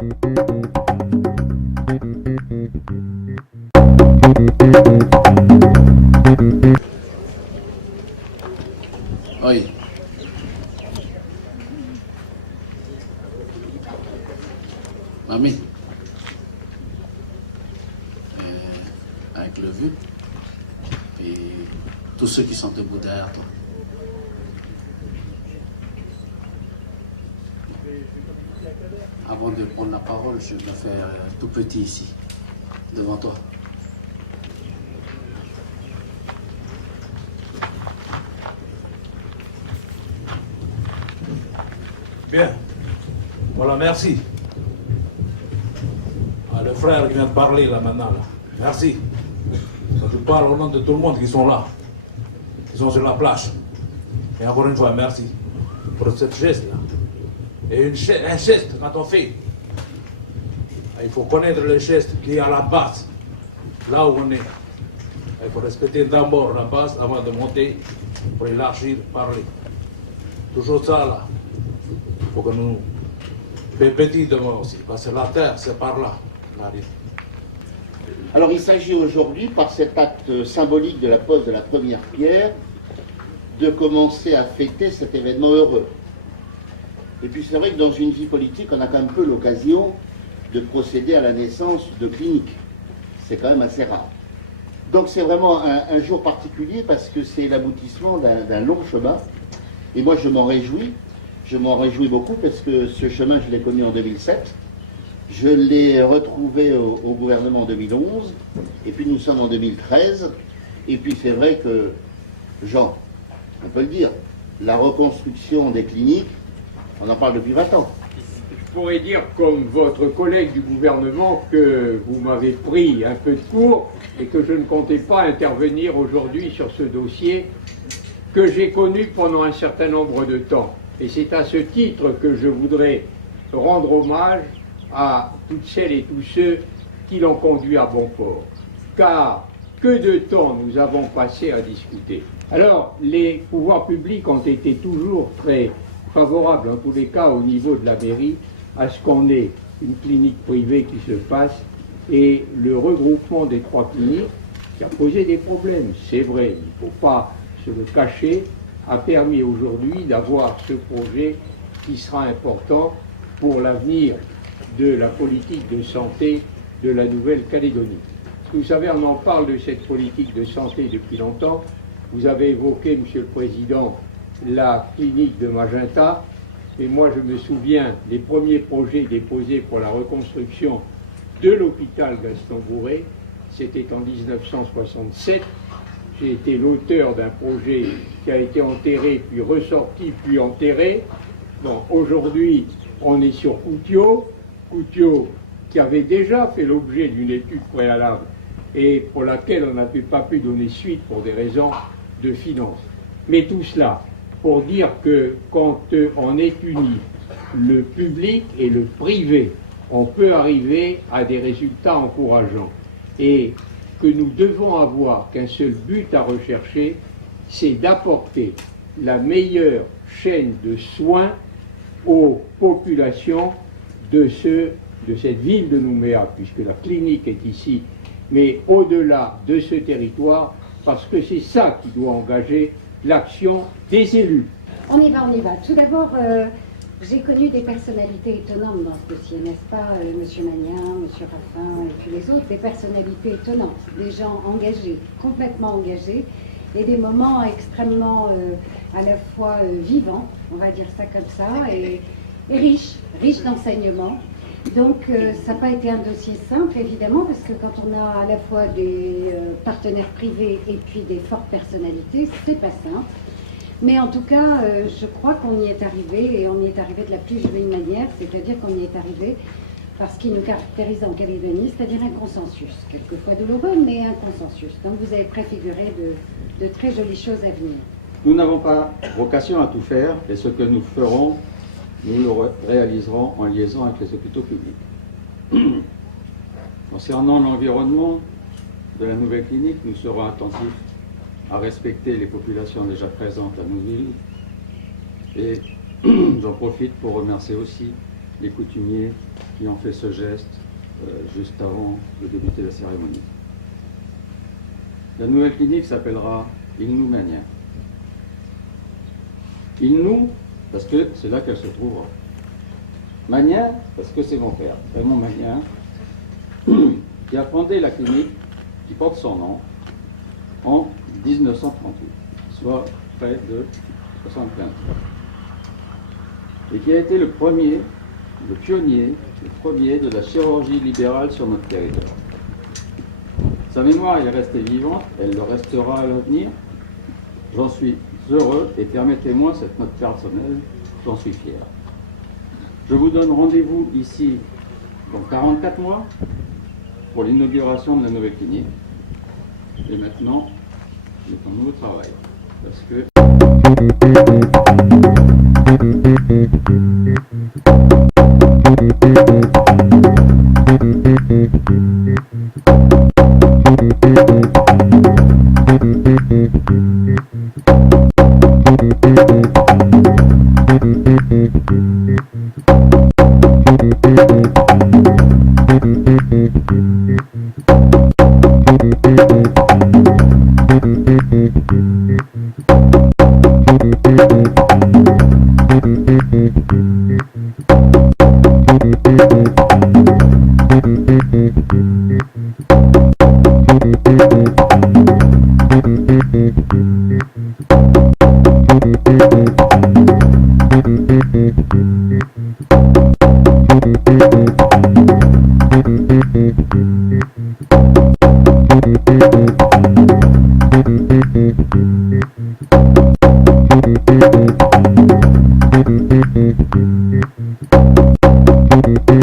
Oui. Mamie. Avec le vu. Et tous ceux qui sont debout derrière toi. Avant de prendre la parole, je vais faire tout petit ici, devant toi. Bien. Voilà, merci. Ah, le frère qui vient de parler là maintenant. Là. Merci. Je parle au nom de tout le monde qui sont là, qui sont sur la plage. Et encore une fois, merci pour cette geste-là. Et un geste, quand on fait, il faut connaître le geste qui est à la base, là où on est. Il faut respecter d'abord la base avant de monter pour élargir, parler. Toujours ça là. Il faut que nous soyons petits devant aussi, parce que la terre, c'est par là qu'on arrive. Alors il s'agit aujourd'hui, par cet acte symbolique de la pose de la première pierre, de commencer à fêter cet événement heureux. Et puis c'est vrai que dans une vie politique, on a quand même peu l'occasion de procéder à la naissance de cliniques. C'est quand même assez rare. Donc c'est vraiment un jour particulier parce que c'est l'aboutissement d'un long chemin. Et moi je m'en réjouis. Je m'en réjouis beaucoup parce que ce chemin, je l'ai connu en 2007. Je l'ai retrouvé au gouvernement en 2011. Et puis nous sommes en 2013. Et puis c'est vrai que, Jean, on peut le dire, la reconstruction des cliniques, on en parle depuis 20 ans. Je pourrais dire, comme votre collègue du gouvernement, que vous m'avez pris un peu de court et que je ne comptais pas intervenir aujourd'hui sur ce dossier que j'ai connu pendant un certain nombre de temps. Et c'est à ce titre que je voudrais rendre hommage à toutes celles et tous ceux qui l'ont conduit à bon port. Car que de temps nous avons passé à discuter. Alors, les pouvoirs publics ont été toujours très favorables, en tous les cas au niveau de la mairie, à ce qu'on ait une clinique privée qui se passe, et le regroupement des trois cliniques, qui a posé des problèmes, c'est vrai, il ne faut pas se le cacher, a permis aujourd'hui d'avoir ce projet qui sera important pour l'avenir de la politique de santé de la Nouvelle-Calédonie. Vous savez, on en parle de cette politique de santé depuis longtemps. Vous avez évoqué, Monsieur le Président, la clinique de Magenta. Et moi, je me souviens des premiers projets déposés pour la reconstruction de l'hôpital Gaston Bourré. C'était en 1967. J'ai été l'auteur d'un projet qui a été enterré, puis ressorti, puis enterré. Bon, aujourd'hui, on est sur Koutio. Koutio qui avait déjà fait l'objet d'une étude préalable et pour laquelle on n'avait pas pu donner suite pour des raisons de finances. Mais tout cela pour dire que quand on est unis, le public et le privé, on peut arriver à des résultats encourageants. Et que nous devons avoir qu'un seul but à rechercher, c'est d'apporter la meilleure chaîne de soins aux populations de cette ville de Nouméa, puisque la clinique est ici, mais au-delà de ce territoire, parce que c'est ça qui doit engager l'action des élus. On y va, on y va. Tout d'abord, j'ai connu des personnalités étonnantes dans ce dossier, n'est-ce pas, Monsieur Magnin, Monsieur Raffin et puis les autres, des personnalités étonnantes, des gens engagés, complètement engagés, et des moments extrêmement à la fois vivants, on va dire ça comme ça, et riches d'enseignements. Donc ça n'a pas été un dossier simple, évidemment, parce que quand on a à la fois des partenaires privés et puis des fortes personnalités, c'est pas simple. Mais en tout cas, je crois qu'on y est arrivé, et on y est arrivé de la plus jolie manière, c'est-à-dire qu'on y est arrivé par ce qui nous caractérise en Calédonie, c'est-à-dire un consensus, quelquefois douloureux, mais un consensus. Donc vous avez préfiguré de très jolies choses à venir. Nous n'avons pas vocation à tout faire, et ce que nous ferons, nous le réaliserons en liaison avec les hôpitaux publics. Concernant l'environnement de la nouvelle clinique, nous serons attentifs à respecter les populations déjà présentes à nos villes. Et j'en profite pour remercier aussi les coutumiers qui ont fait ce geste juste avant de débuter la cérémonie. La nouvelle clinique s'appellera Ilnou Magnin. Ilnou, parce que c'est là qu'elle se trouvera. Magnin, parce que c'est mon père, Raymond Magnin, qui a fondé la clinique qui porte son nom en 1938, soit près de 75 ans. Et qui a été le premier, le pionnier, le premier de la chirurgie libérale sur notre territoire. Sa mémoire est restée vivante, elle le restera à l'avenir. J'en suis heureux et permettez-moi cette note personnelle, j'en suis fier. Je vous donne rendez-vous ici dans 44 mois pour l'inauguration de la nouvelle clinique. Et maintenant, mettons-nous au travail. Parce que Thank you.